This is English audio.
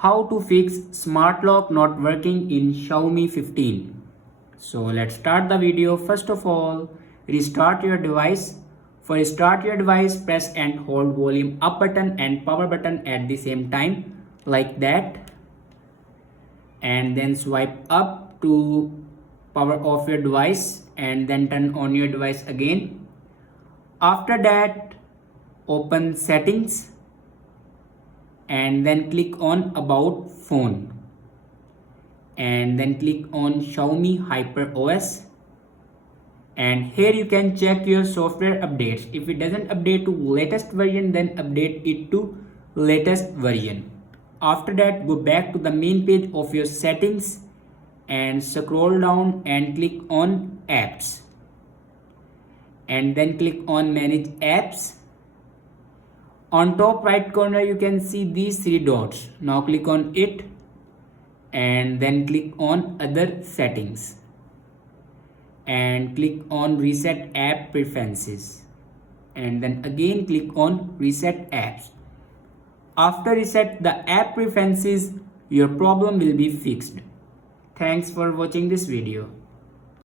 How to fix smart lock not working in Xiaomi 15. So let's start the video. First of all, restart your device. For start your device, press and hold volume up button and power button at the same time, like that. And then swipe up to power off your device and then turn on your device again. After that, open settings and then click on about phone and then click on Xiaomi Hyper OS, and here you can check your software updates. If it doesn't update to latest version, then update it to latest version. After that, go back to the main page of your settings and scroll down and click on apps and then click on manage apps. On top right corner you can see these three dots. Now click on it and then click on other settings and click on reset app preferences and then again click on reset apps. After reset the app preferences, your problem will be fixed. Thanks for watching this video.